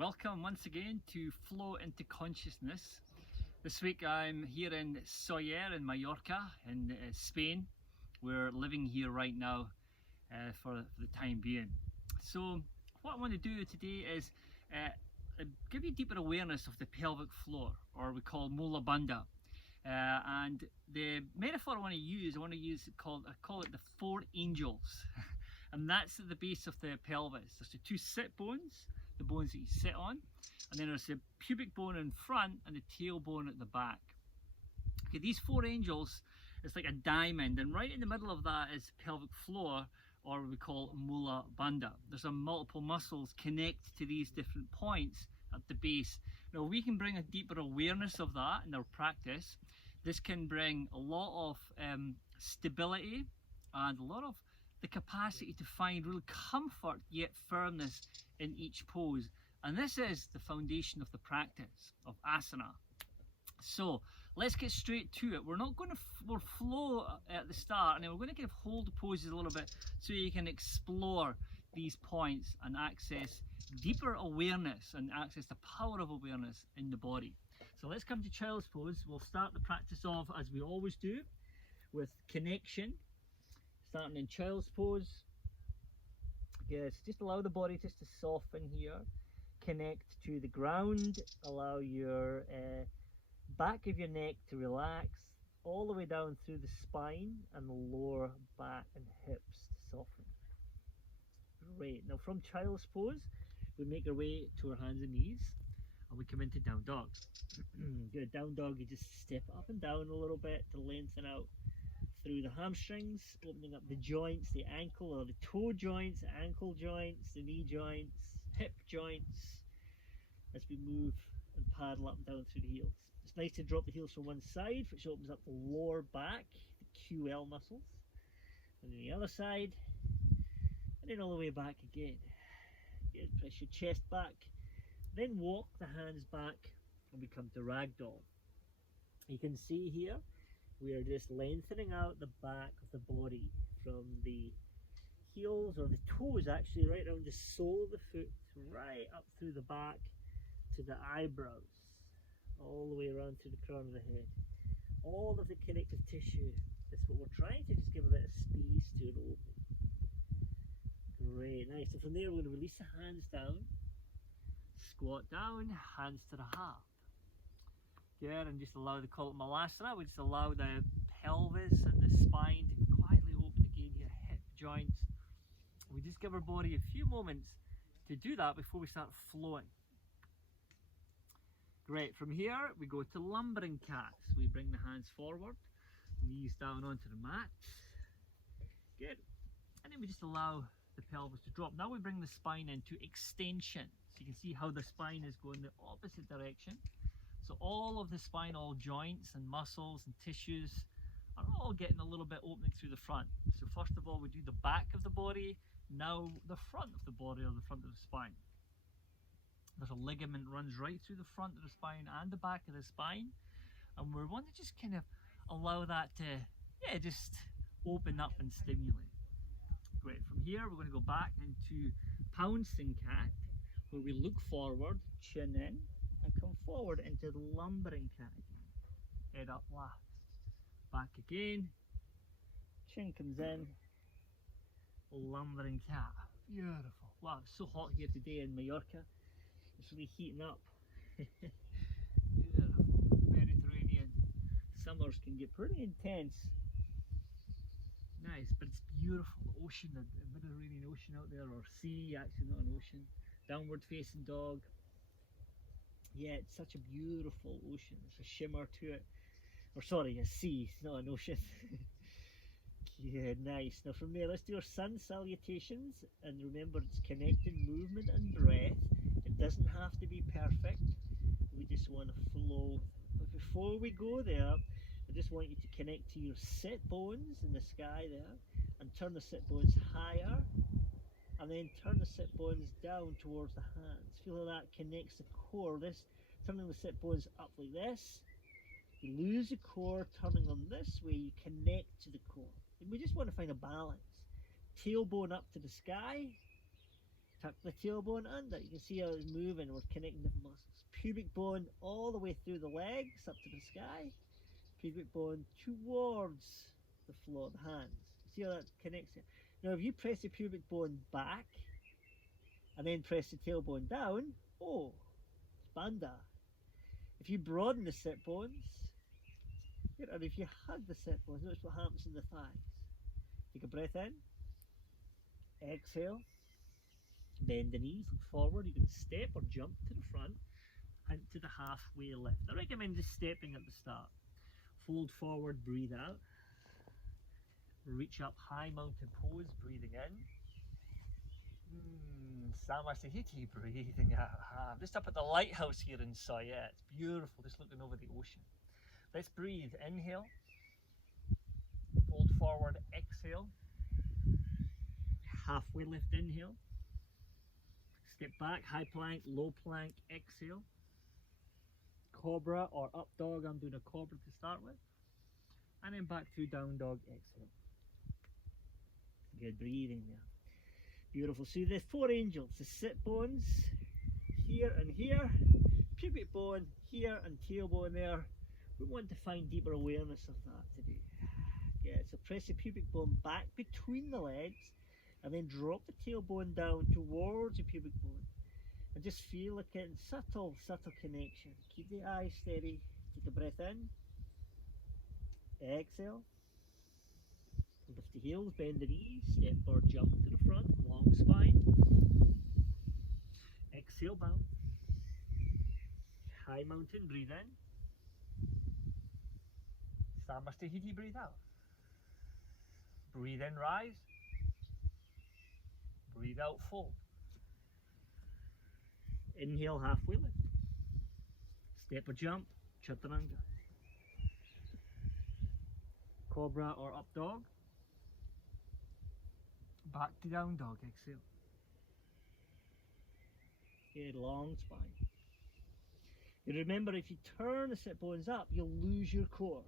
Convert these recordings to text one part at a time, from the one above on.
Welcome once again to Flow into Consciousness. This week I'm here in Soller in Mallorca in Spain. We're living here right now for the time being. So what I want to do today is give you deeper awareness of the pelvic floor, or we call Mula Bandha. And the metaphor I want to use I call it the four angels. And that's at the base of the pelvis. There's the two sit bones, the bones that you sit on, and then there's the pubic bone in front and the tailbone at the back. Okay, these four angels, it's like a diamond, and right in the middle of that is pelvic floor, or what we call Mula Bandha. There's some multiple muscles connect to these different points at the base. Now we can bring a deeper awareness of that in our practice. This can bring a lot of stability and a lot of the capacity to find real comfort yet firmness in each pose. And this is the foundation of the practice of asana. So let's get straight to it. We're not going to we'll flow at the start, and then we're going to kind of hold the poses a little bit so you can explore these points and access deeper awareness and access the power of awareness in the body. So let's come to child's pose. We'll start the practice off as we always do with connection, starting in child's pose. Yes, just allow the body just to soften here, connect to the ground, allow your back of your neck to relax all the way down through the spine and the lower back and hips to soften. Great. Now from child's pose, we make our way to our hands and knees and we come into down dog. Good. Down dog, you just step up and down a little bit to lengthen out through the hamstrings, opening up the joints, the ankle or the toe joints, ankle joints, the knee joints, hip joints, as we move and paddle up and down through the heels. It's nice to drop the heels from one side, which opens up the lower back, the QL muscles, and then the other side, and then all the way back again. Good. Press your chest back, then walk the hands back and we come to ragdoll. You can see here we are just lengthening out the back of the body from the heels or the toes, actually right around the sole of the foot, right up through the back to the eyebrows, all the way around to the crown of the head. All of the connective tissue, that's what we're trying to just give a bit of space to it open. Great, nice. So from there we're going to release the hands down, squat down, hands to the heart. Good, and just allow the call it Malasana. We just allow the pelvis and the spine to quietly open again here, hip joints. We just give our body a few moments to do that before we start flowing. Great, from here we go to lumbering cats. We bring the hands forward, knees down onto the mat. Good, and then we just allow the pelvis to drop. Now we bring the spine into extension. So you can see how the spine is going the opposite direction. So all of the spinal joints and muscles and tissues are all getting a little bit opening through the front. So first of all we do the back of the body, now the front of the body or the front of the spine. There's a ligament runs right through the front of the spine and the back of the spine, and we want to just kind of allow that to just open up and stimulate. Great, from here we're going to go back into pouncing cat, where we look forward, chin in, and come forward into the lumbering cat again. Head up, left, back again, chin comes in, lumbering cat. Beautiful. Wow, it's so hot here today in Mallorca. It's really heating up. Beautiful. Mediterranean summers can get pretty intense. Nice, but it's beautiful. The ocean, the Mediterranean Ocean out there, or sea, actually not an ocean. Downward facing dog. Yeah, it's such a beautiful ocean. There's a shimmer to it. Or sorry, a sea, it's not an ocean. Yeah, nice. Now from there, let's do our sun salutations. And remember, it's connected movement and breath. It doesn't have to be perfect. We just want to flow. But before we go there, I just want you to connect to your sit bones in the sky there. And turn the sit bones higher. And then turn the sit bones down towards the hands. Feel how that connects the core. This, turning the sit bones up like this. You lose the core, turning them this way, you connect to the core. And we just want to find a balance. Tailbone up to the sky. Tuck the tailbone under. You can see how it's moving. We're connecting the muscles. Pubic bone all the way through the legs up to the sky. Pubic bone towards the floor, the hands. See how that connects it? Now if you press the pubic bone back and then press the tailbone down, oh, it's bandha. If you broaden the sit bones, and if you hug the sit bones, notice what happens in the thighs. Take a breath in. Exhale. Bend the knees, look forward. You can step or jump to the front and to the halfway lift. I recommend just stepping at the start. Fold forward, breathe out. Reach up, high mountain pose, breathing in. Samasthiti, breathing out. I'm just up at the lighthouse here in Soya. It's beautiful, just looking over the ocean. Let's breathe. Inhale. Fold forward, exhale. Halfway lift, inhale. Step back, high plank, low plank, exhale. Cobra or up dog, I'm doing a cobra to start with. And then back to down dog, exhale. Good breathing there. Beautiful. So the four angels, the sit bones, here and here, pubic bone here and tailbone there. We want to find deeper awareness of that today. Yeah, so press the pubic bone back between the legs and then drop the tailbone down towards the pubic bone. And just feel like a subtle connection. Keep the eyes steady. Take a breath in. Exhale. Lift the heels, bend the knees, step or jump to the front, long spine. Exhale, bow. High mountain, breathe in. Samasthiti, breathe out. Breathe in, rise. Breathe out, fold. Inhale, halfway lift. Step or jump, chaturanga. Cobra or up dog. Back to down dog, exhale. Good, long spine. You remember, if you turn the sit bones up, you'll lose your core.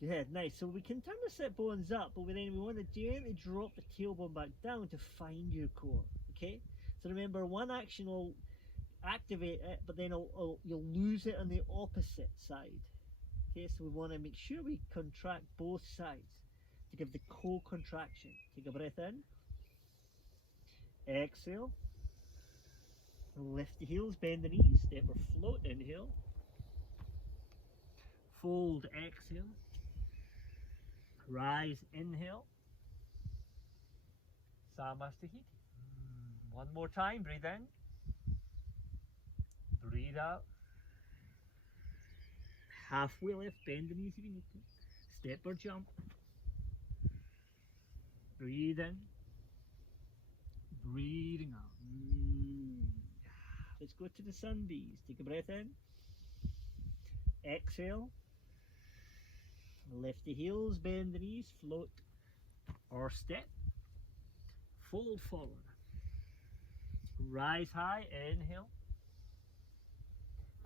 Good, nice. So we can turn the sit bones up, but then we want to gently drop the tailbone back down to find your core. Okay? So remember, one action will activate it, but then you'll lose it on the opposite side. Okay, so we want to make sure we contract both sides to give the co-contraction. Take a breath in. Exhale. Lift the heels, bend the knees, step or float, inhale. Fold, exhale. Rise, inhale. Samasthiti. One more time, breathe in. Breathe out. Halfway lift, bend the knees if you need to. Step or jump. Breathe in. Breathing out. Let's go to the sun bees. Take a breath in. Exhale. Lift the heels, bend the knees, float or step. Fold forward. Rise high, inhale.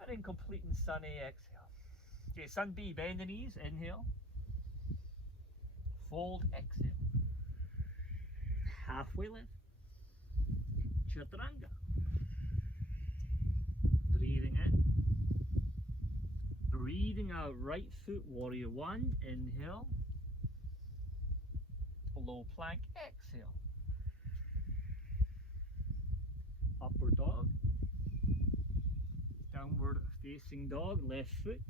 And then completing sun A, exhale. Okay, sun B, bend the knees, inhale. Fold, exhale. Halfway lift. Chaturanga. Breathing in. Breathing out, right foot, warrior one, inhale. Low plank, exhale. Upward dog. Downward facing dog, left foot.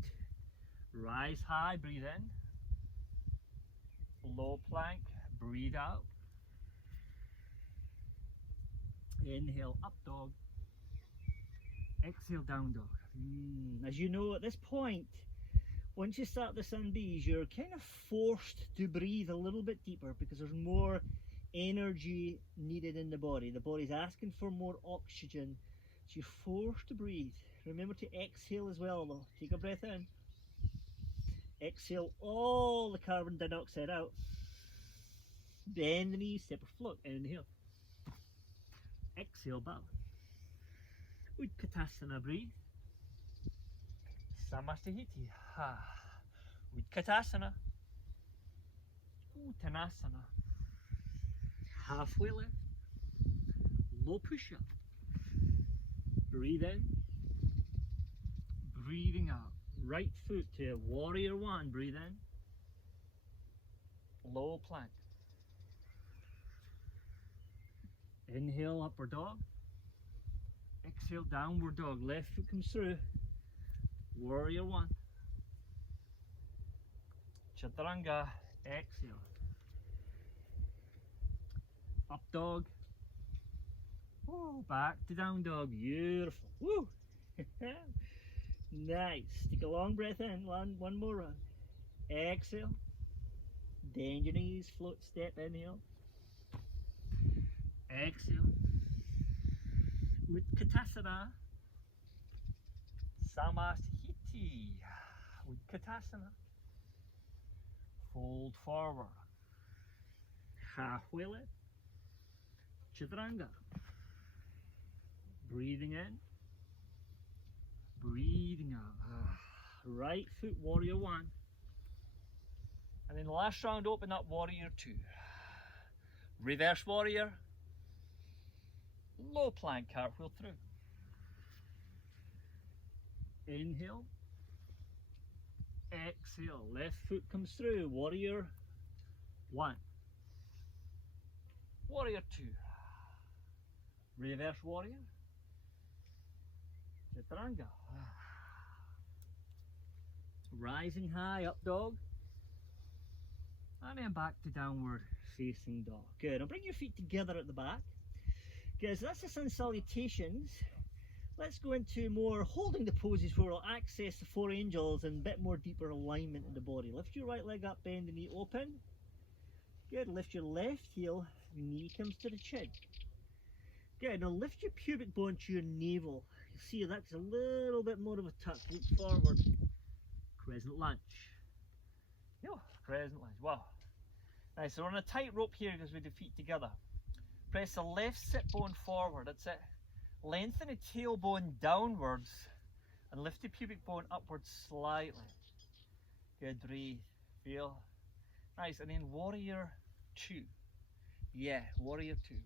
Rise high, breathe in. Low plank, breathe out. Inhale, up dog. Exhale, down dog. As you know, at this point, once you start the sun bees, you're kind of forced to breathe a little bit deeper because there's more energy needed in the body. The body's asking for more oxygen, so you're forced to breathe. Remember to exhale as well though. Take a breath in. Exhale all the carbon dioxide out. Bend the knees, step or float. Inhale. Exhale, bow. Utkatasana, breathe. Samasthiti. Utkatasana. Uttanasana. Halfway lift. low push-up. Breathe in, breathing out. Right foot to warrior one, breathe in. Low plank. Inhale, upward dog. Exhale, downward dog. Left foot comes through. Warrior one. Chaturanga. Exhale. Up dog. Woo, back to down dog. Beautiful. Woo. Nice. Take a long breath in. One more run. Exhale. Bend your knees. Float step. Inhale. Exhale. Utkatasana. Samasthiti. Utkatasana. Fold forward. Halfway lift. Chaturanga. Breathing in. Breathing out. Right foot, warrior one. And then the last round, open up warrior two. Reverse warrior. Low plank, cartwheel through. Inhale. Exhale. Left foot comes through. Warrior one. Warrior two. Reverse warrior. Chaturanga. Rising high, up dog. And then back to downward facing dog. Good. Now bring your feet together at the back. Good. So that's the sun salutations. Let's go into more holding the poses where we'll access the four angels and a bit more deeper alignment in the body. Lift your right leg up, bend the knee open. Good. Lift your left heel, knee comes to the chin. Good. Now lift your pubic bone to your navel. You see that's a little bit more of a tuck. Look forward. Crescent lunge. Yo, crescent lunge. Wow. Nice. So we're on a tight rope here because we do feet together. Press the left sit bone forward. That's it. Lengthen the tailbone downwards and lift the pubic bone upwards slightly. Good. Breathe. Feel. Nice. And then warrior two. Yeah, warrior two.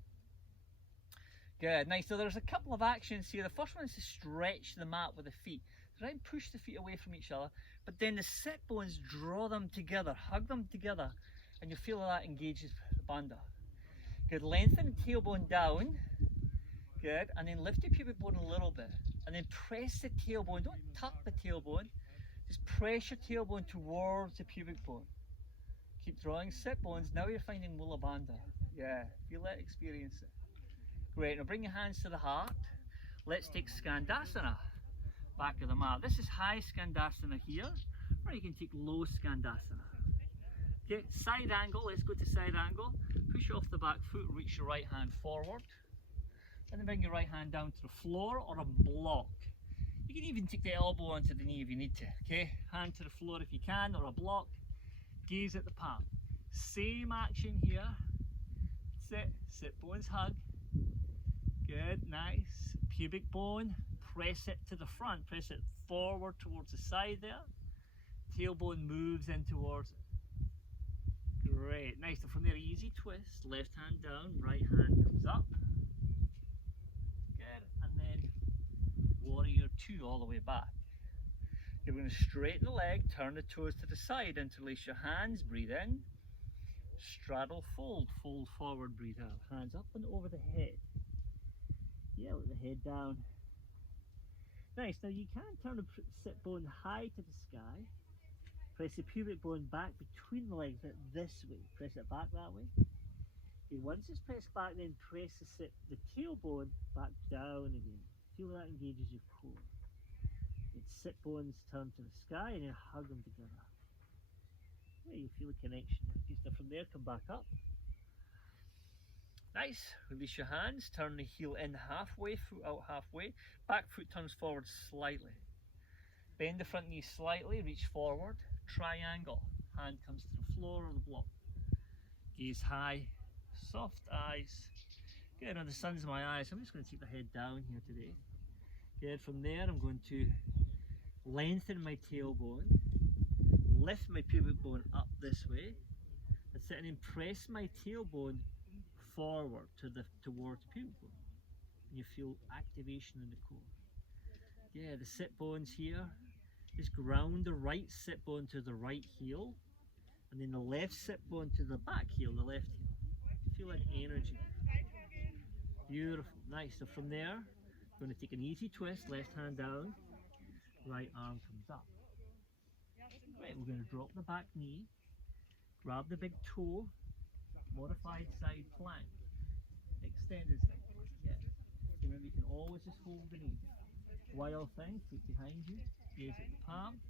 Good. Nice. So there's a couple of actions here. The first one is to stretch the mat with the feet. Try and push the feet away from each other, but then the sit bones, draw them together, hug them together, and you feel that engages the bandha. Good. Lengthen the tailbone down. Good. And then lift the pubic bone a little bit, and then press the tailbone. Don't tuck the tailbone. Just press your tailbone towards the pubic bone. Keep drawing sit bones. Now you're finding Mula Bandha. Yeah. Feel it. Experience it. Great. Now bring your hands to the heart. Let's take Skandasana. Back of the mat. This is high Skandasana here, or you can take low Skandasana. Okay, side angle. Let's go to side angle. Push off the back foot, reach your right hand forward, and then bring your right hand down to the floor or a block. You can even take the elbow onto the knee if you need to. Okay, hand to the floor if you can, or a block. Gaze at the palm. Same action here. Sit bones hug. Good, nice. Pubic bone. Press it to the front, press it forward towards the side there. Tailbone moves in towards it. Great, nice. And from there, easy twist. Left hand down, right hand comes up. Good. And then warrior two all the way back. You're going to straighten the leg, turn the toes to the side, interlace your hands, breathe in. Straddle, fold, fold forward, breathe out. Hands up and over the head. Yeah, let the head down. Nice. Now you can turn the sit bone high to the sky. Press the pubic bone back between the legs this way. Press it back that way. Okay, once it's pressed back, then press the tailbone back down again. Feel that engages your core. And sit bones turn to the sky and then hug them together. Yeah, you feel a connection. Okay, so from there, come back up. Nice. Release your hands, turn the heel in halfway, foot out halfway. Back foot turns forward slightly. Bend the front knee slightly, reach forward. Triangle. Hand comes to the floor or the block. Gaze high, soft eyes. Good, now the sun's in my eyes, so I'm just going to take the head down here today. Good, from there I'm going to lengthen my tailbone, lift my pubic bone up this way. That's it, and then press my tailbone forward towards the pubic bone. and you feel activation in the core. Yeah, the sit bones here. Just ground the right sit bone to the right heel, and then the left sit bone to the back heel, the left heel. Feel that energy. Beautiful, nice. So from there, we're going to take an easy twist, left hand down, right arm comes up. Right, we're going to drop the back knee, grab the big toe, modified side plank, extended side plank. Yeah. Remember, you can always just hold the knee. Wild thing, feet behind you, gaze at the palm,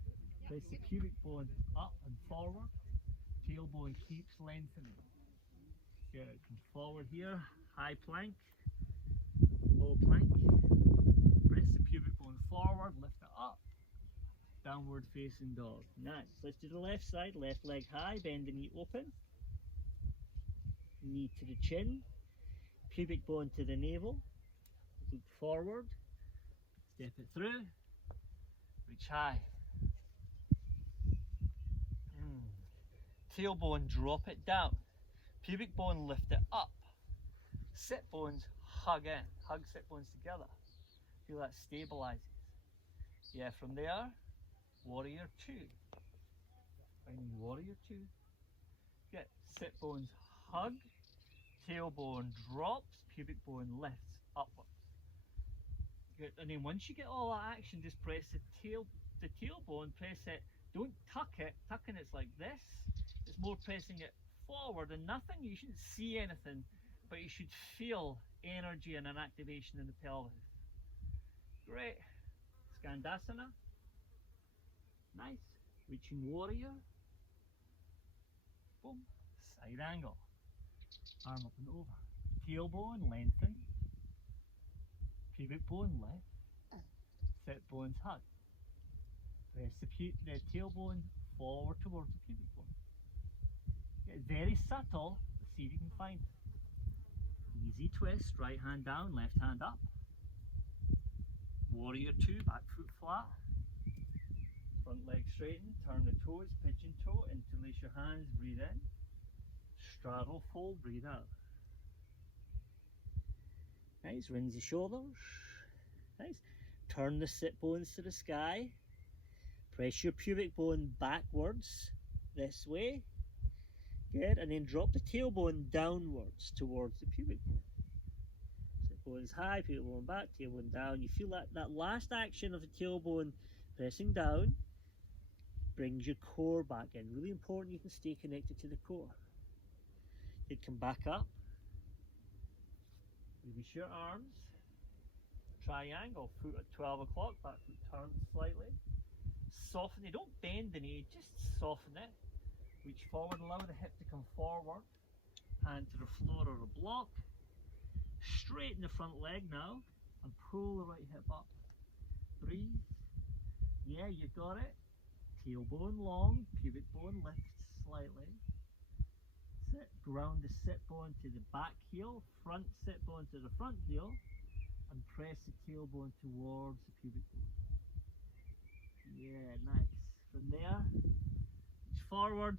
press the pubic bone up and forward, tailbone keeps lengthening. Good, come forward here, high plank, low plank, press the pubic bone forward, lift it up, downward facing dog. Nice, let's do the left side, left leg high, bend the knee open, knee to the chin, pubic bone to the navel, look forward, step it through, reach high. Tailbone, drop it down. Pubic bone, lift it up. Sit bones, hug in. Hug sit bones together. Feel that stabilizes. Yeah, from there, warrior two. Finding warrior two. Good. Sit bones, hug. Tailbone drops. Pubic bone lifts upwards. Good. And then once you get all that action, just press the tailbone, press it. Don't tuck it. Tucking it's like this. It's more pressing it forward and nothing. You shouldn't see anything, but you should feel energy and an activation in the pelvis. Great. Skandasana. Nice. Reaching warrior. Boom. Side angle. Arm up and over. Tailbone lengthen. Pubic bone lift. Sit bones hug. Press the tailbone forward towards the pubic bone. Get very subtle, but see if you can find it. Easy twist, right hand down, left hand up. Warrior two, back foot flat. Front leg straighten, turn the toes, pigeon toe, interlace your hands, breathe in. Straddle, fold, breathe out. Nice, rinse the shoulders. Nice. Turn the sit bones to the sky. Press your pubic bone backwards, this way. Good, and then drop the tailbone downwards towards the pubic bone. Sit bones high, pubic bone back, tailbone down. You feel that last action of the tailbone pressing down brings your core back in. Really important you can stay connected to the core. You come back up. Release your arms. Triangle, foot at 12 o'clock, back foot turns slightly. Soften it, don't bend the knee, just soften it. Reach forward, allow the hip to come forward. Hand to the floor or a block. Straighten the front leg now and pull the right hip up. Breathe. Yeah, you got it. Tailbone long, pubic bone lifts slightly. Sit, ground the sit bone to the back heel, front sit bone to the front heel, and press the tailbone towards the pubic bone. Yeah, nice. From there, reach forward,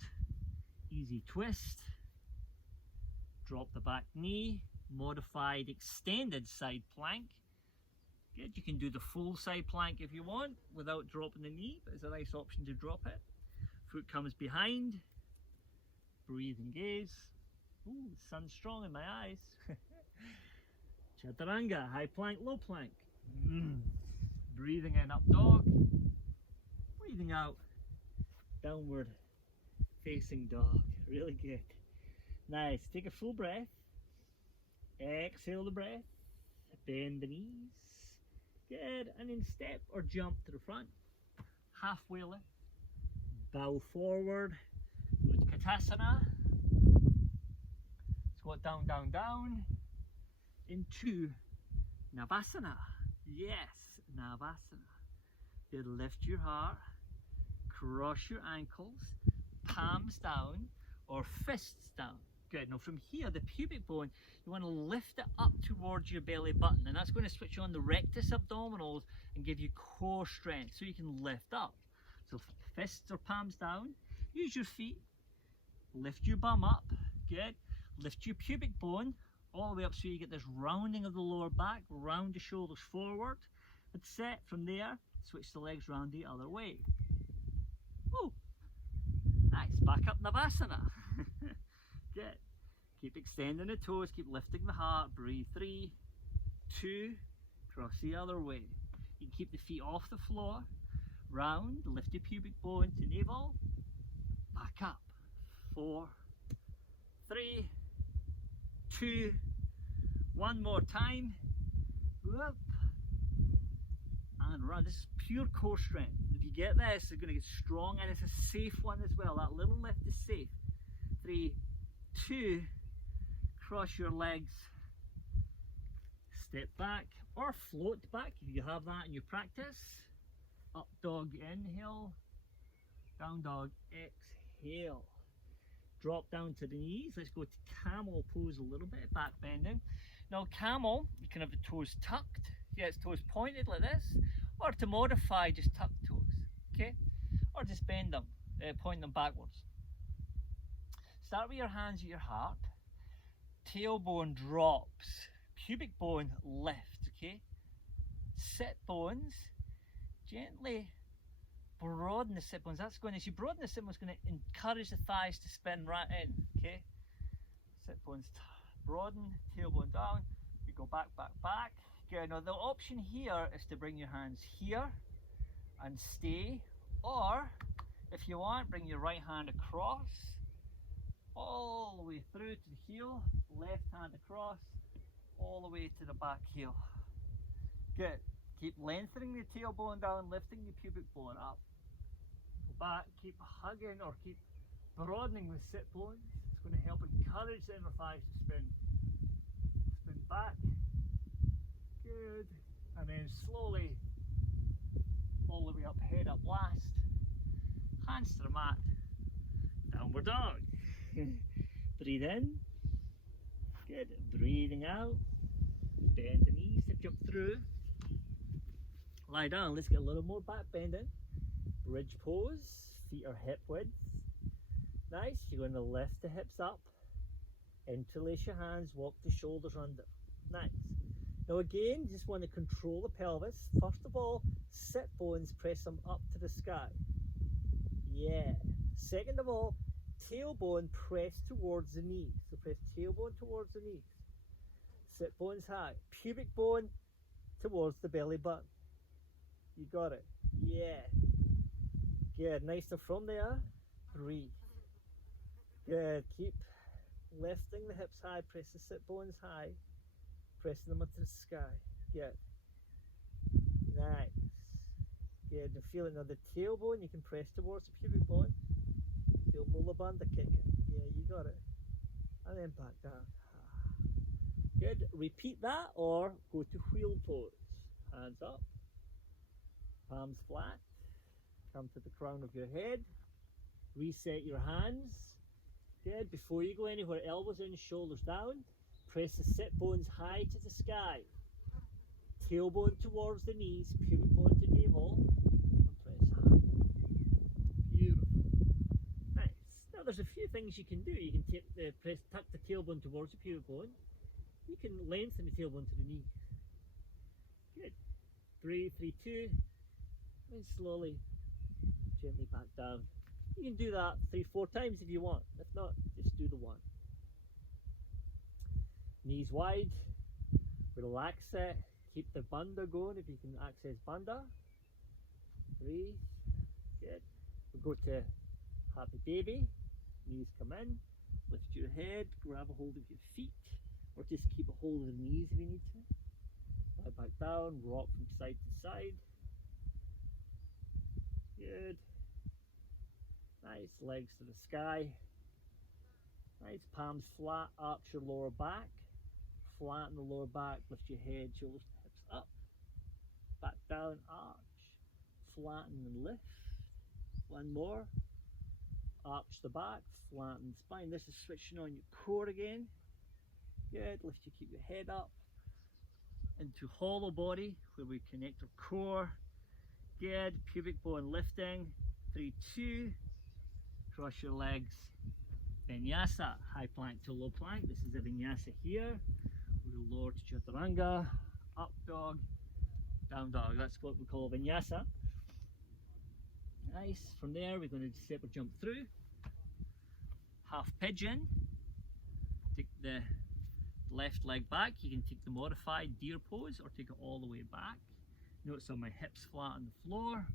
easy twist, drop the back knee, modified extended side plank. Good, you can do the full side plank if you want without dropping the knee, but it's a nice option to drop it. Foot comes behind, breathe and gaze. Ooh, the sun's strong in my eyes. Chaturanga, high plank, low plank. Breathing in, up dog. Breathing out, downward facing dog. Really good. Nice. Take a full breath. Exhale the breath. Bend the knees. Good. And then step or jump to the front. Halfway lift. Bow forward. Go to Katasana. Squat down, down, down. Into Navasana. Yes, Navasana. Good. Lift your heart. Cross your ankles, palms down or fists down. Good. Now from here, the pubic bone, you want to lift it up towards your belly button, and that's going to switch on the rectus abdominals and give you core strength so you can lift up. So fists or palms down, use your feet, lift your bum up. Good. Lift your pubic bone, all the way up so you get this rounding of the lower back, round the shoulders forward. That's it. From there, switch the legs round the other way. Woo! Nice. Back up Navasana. Good. Keep extending the toes, keep lifting the heart. Breathe. 3, 2, cross the other way. You can keep the feet off the floor. Round, lift your pubic bone to navel. Back up. 4, 3, 2, one more time. Up and run. This is pure core strength. If you get this, you're going to get strong, and it's a safe one as well. That little lift is safe. 3, 2, cross your legs, step back or float back if you have that in your practice. Up dog, inhale. Down dog, exhale. Drop down to the knees. Let's go to camel pose a little bit, back bending. Now camel, you can have the toes tucked. Yeah, it's toes pointed like this, or to modify, just tuck toes, okay? Or just bend them, point them backwards. Start with your hands at your heart. Tailbone drops, pubic bone lifts, okay? Sit bones, gently broaden the sit bones. That's going, as you broaden the sit bones, it's going to encourage the thighs to spin right in, okay? Sit bones broaden, tailbone down, you go back, back, back. Good. Now the option here is to bring your hands here and stay, or if you want, bring your right hand across, all the way through to the heel, left hand across, all the way to the back heel. Good. Keep lengthening the tailbone down, lifting the pubic bone up. Go back, keep hugging or keep broadening the sit bones. It's going to help encourage the inner thighs to spin. Spin back. Good. And then slowly, all the way up, head up last. Hands to the mat. Downward dog. Breathe in. Good. Breathing out. Bend the knees, hip up through. Lie down. Let's get a little more back bending. Bridge pose. Feet are hip width. Nice. You're going to lift the hips up. Interlace your hands. Walk the shoulders under. Nice. Now again, you just want to control the pelvis. First of all, sit bones, press them up to the sky. Yeah. Second of all, tailbone press towards the knees. So press tailbone towards the knees. Sit bones high. Pubic bone towards the belly button. You got it. Yeah. Good. Nice. So from there, breathe. Good. Keep lifting the hips high. Press the sit bones high. Pressing them into the sky. Good. Nice. Good. Now feel it. Now the tailbone you can press towards the pubic bone. Feel Mula Bandha kicking. Yeah, you got it. And then back down. Good. Repeat that or go to wheel pose. Hands up. Palms flat. Come to the crown of your head. Reset your hands. Good. Before you go anywhere, elbows in, shoulders down. Press the sit bones high to the sky. Tailbone towards the knees, pubic bone to navel, and press high. Beautiful. Nice. Now there's a few things you can do. You can tuck the tailbone towards the pubic bone. You can lengthen the tailbone to the knee. Good. Breathe, 3, 2, and slowly, gently back down. You can do that 3, 4 times if you want. If not, just do the one. Knees wide, relax it, keep the bandha going if you can access bandha. Breathe, good. We'll go to happy baby, knees come in, lift your head, grab a hold of your feet, or just keep a hold of the knees if you need to. Lie back down, rock from side to side. Good. Nice, legs to the sky. Nice, palms flat, arch your lower back. Flatten the lower back, lift your head, shoulders, hips up, back down, arch, flatten and lift. One more, arch the back, flatten the spine. This is switching on your core again. Good, lift you, keep your head up into hollow body where we connect our core. Good, pubic bone lifting. 3, 2, cross your legs, Vinyasa, high plank to low plank. This is a vinyasa here. We'll lower to chaturanga, up dog, down dog. That's what we call vinyasa. Nice. From there, we're going to separate jump through. Half pigeon. Take the left leg back. You can take the modified deer pose or take it all the way back. Notice on my hips flat on the floor.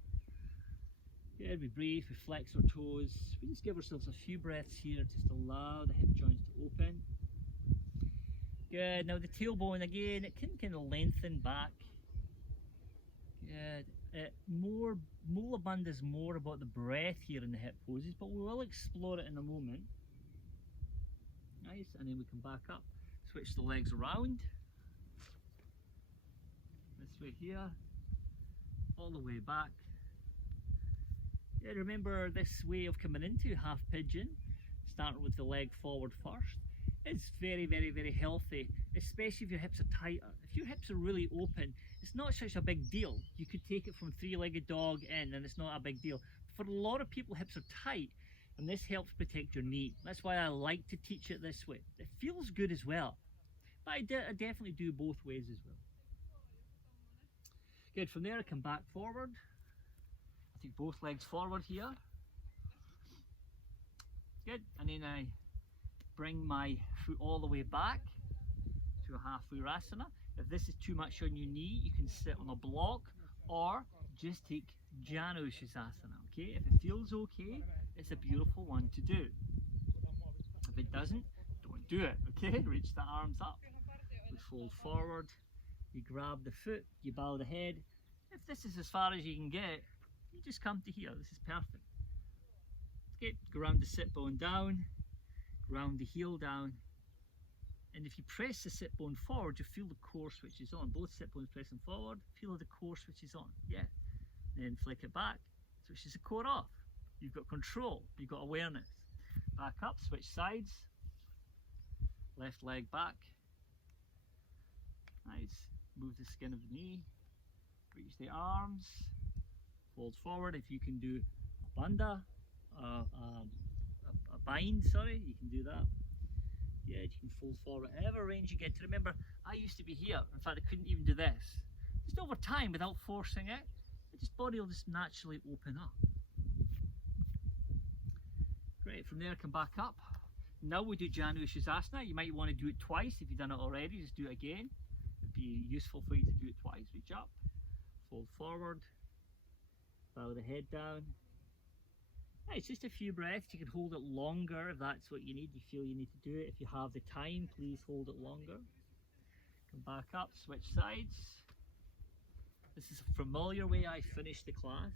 Good, we breathe, we flex our toes. We just give ourselves a few breaths here, just allow the hip joints to open. Good, now the tailbone again, it can kind of lengthen back. Good. Mula Bandha is more about the breath here in the hip poses, but we will explore it in a moment. Nice, and then we come back up. Switch the legs around. This way here, all the way back. Yeah, remember this way of coming into half pigeon, starting with the leg forward first, is very, very, very healthy, especially if your hips are tighter. If your hips are really open, it's not such a big deal. You could take it from three-legged dog in and it's not a big deal. For a lot of people, hips are tight and this helps protect your knee. That's why I like to teach it this way. It feels good as well, but I definitely do both ways as well. Good, from there I come back forward. I take both legs forward here. Good, and then I bring my foot all the way back to a half virasana. If this is too much on your knee, you can sit on a block or just take Janushasana, okay? If it feels okay, it's a beautiful one to do. If it doesn't, don't do it, okay? Reach the arms up, we fold forward, you grab the foot, you bow the head. If this is as far as you can get, you just come to here, this is perfect. Okay, ground the sit bone down, ground the heel down, and if you press the sit bone forward, you feel the core switches on. Both sit bones pressing forward, feel the core switches on, yeah. Then flick it back, switches the core off. You've got control, you've got awareness. Back up, switch sides, left leg back. Nice, move the skin of the knee, reach the arms, fold forward. If you can do a bandha, a bind, sorry, you can do that. Yeah, you can fold forward, whatever range you get to. Remember, I used to be here. In fact, I couldn't even do this. Just over time, without forcing it, the body will just naturally open up. Great, from there, come back up. Now we do Janushasana. You might want to do it twice. If you've done it already, just do it again. It'd be useful for you to do it twice. Reach up, fold forward, bow the head down. It's just a few breaths. You can hold it longer if that's what you need. You feel you need to do it. If you have the time, please hold it longer. Come back up, switch sides. This is a familiar way I finish the class.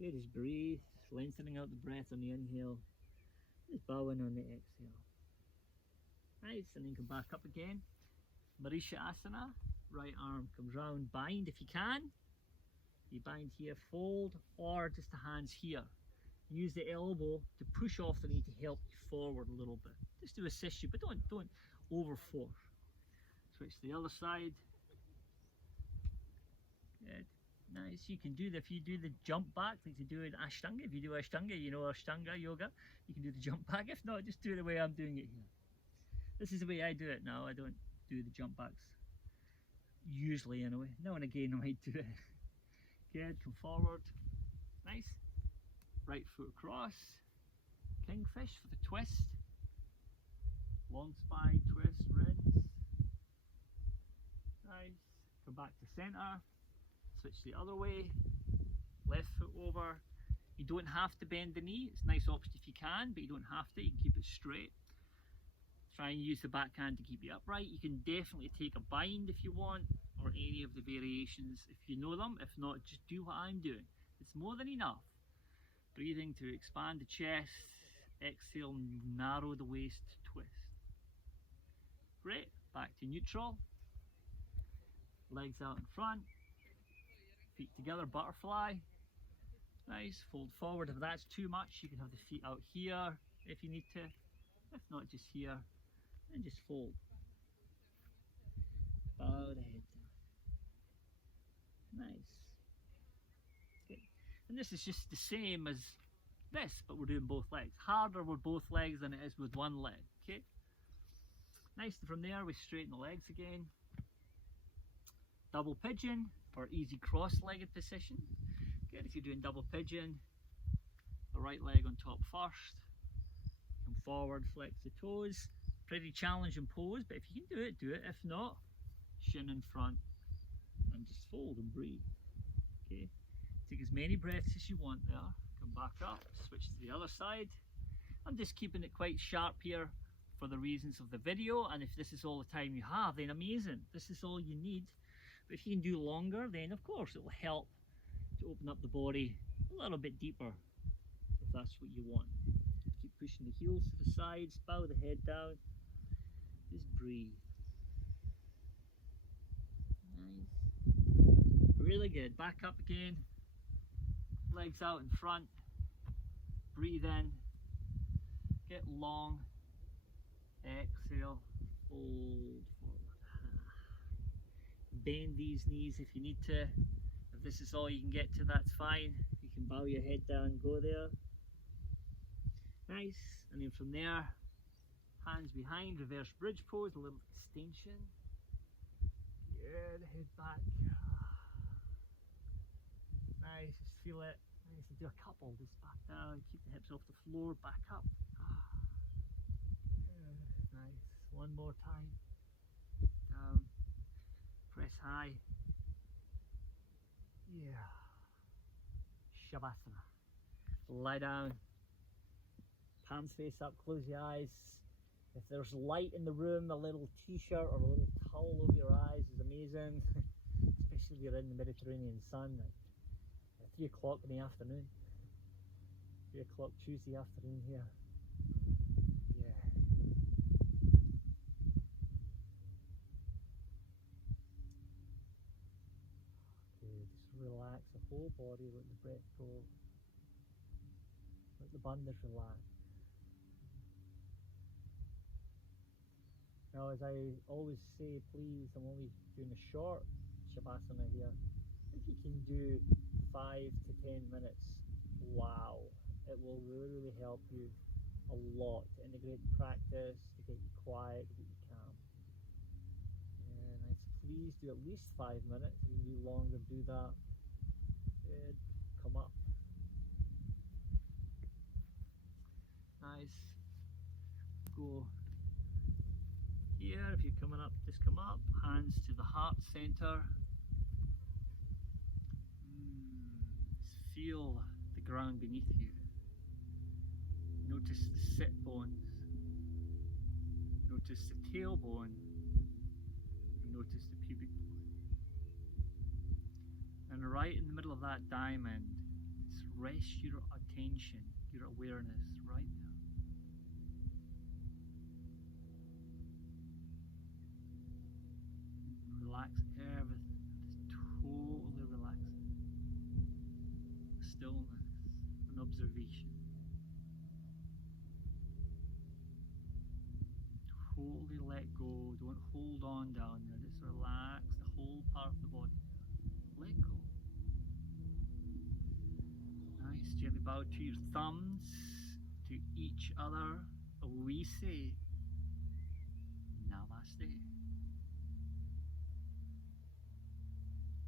Okay, just breathe, lengthening out the breath on the inhale, just bowing on the exhale. Nice, and then come back up again. Marisha Asana, right arm comes round, bind if you can. You bind here, fold, or just the hands here. Use the elbow to push off the knee to help you forward a little bit, just to assist you, but don't over force. Switch to the other side. Good, nice. You can do if you do the jump back, like to do an Ashtanga. If you do Ashtanga, you know Ashtanga yoga, you can do the jump back. If not, just do it the way I'm doing it here. This is the way I do it now. I don't do the jump backs usually, anyway. Now and again I might do it. Good, come forward, nice, right foot across, kingfish for the twist, long spine, twist, rinse, nice, come back to centre, switch the other way, left foot over. You don't have to bend the knee, it's a nice option if you can, but you don't have to, you can keep it straight. Try and use the backhand to keep you upright. You can definitely take a bind if you want, or any of the variations if you know them. If not, just do what I'm doing. It's more than enough. Breathing to expand the chest, exhale, narrow the waist, twist. Great, back to neutral. Legs out in front, feet together, butterfly. Nice, fold forward. If that's too much, you can have the feet out here if you need to. If not, just here, and just fold. Bow the head down. Nice. Good. And this is just the same as this, but we're doing both legs. Harder with both legs than it is with one leg, okay? Nice, and from there we straighten the legs again. Double pigeon, or easy cross-legged position. Good, if you're doing double pigeon, the right leg on top first. Come forward, flex the toes. Pretty challenging pose, but if you can do it, do it. If not, shin in front and just fold and breathe. Okay, take as many breaths as you want there. Come back up, switch to the other side. I'm just keeping it quite sharp here for the reasons of the video, and if this is all the time you have, then amazing. This is all you need. But if you can do longer, then of course it will help to open up the body a little bit deeper, if that's what you want. Keep pushing the heels to the sides, bow the head down, just breathe. Nice. Really good. Back up again, legs out in front, breathe in, get long, exhale, fold forward. Bend these knees if you need to. If this is all you can get to, that's fine. You can bow your head down, go there. Nice, and then from there, hands behind, reverse bridge pose, a little extension. Good, head back. Nice, just feel it. Nice, and do a couple, just back down, keep the hips off the floor, back up. Nice, one more time. Down, press high. Yeah. Shavasana. Lie down. Palms face up, close your eyes. If there's light in the room, a little t-shirt or a little towel over your eyes is amazing. Especially if you're in the Mediterranean sun at 3 o'clock in the afternoon. 3 o'clock Tuesday afternoon here. Yeah. Okay, just relax the whole body, let the breath go. Let the bandhas relax. Now, as I always say, please, I'm only doing a short Shavasana here. If you can do 5 to 10 minutes, wow, it will really help you a lot to integrate the practice, to get you quiet, to get you calm. Yeah, nice. Please do at least 5 minutes. If you can do longer, do that. Good. Come up. Nice. Go. Here, if you're coming up, just come up, hands to the heart center. Feel the ground beneath you. Notice the sit bones. Notice the tailbone. And notice the pubic bone. And right in the middle of that diamond, just rest your attention, your awareness right there. Relax everything, just totally relaxing. Stillness and observation. Totally let go, don't hold on down there, just relax the whole part of the body. Let go. Nice, gently bow to your thumbs, to each other. We say Namaste.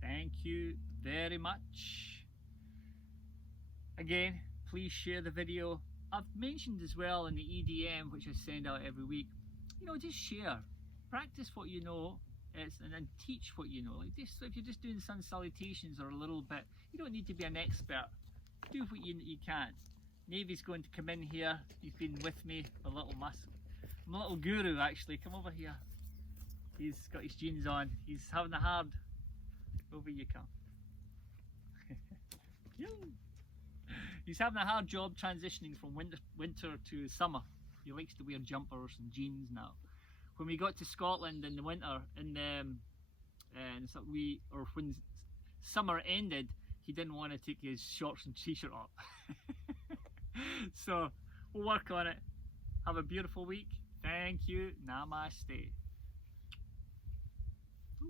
Thank you very much. Again, please share the video. I've mentioned as well in the EDM, which I send out every week, you know, just share. Practice what you know and then teach what you know. Like this, so if you're just doing sun salutations or a little bit, you don't need to be an expert. Do what you can. Navy's going to come in here. He's been with me, a little I'm a little guru actually. Come over here. He's got his jeans on. He's having a hard. Over you come. He's having a hard job transitioning from winter to summer. He likes to wear jumpers and jeans now. When we got to Scotland in the winter, when summer ended, he didn't want to take his shorts and t-shirt off. So we'll work on it. Have a beautiful week. Thank you. Namaste.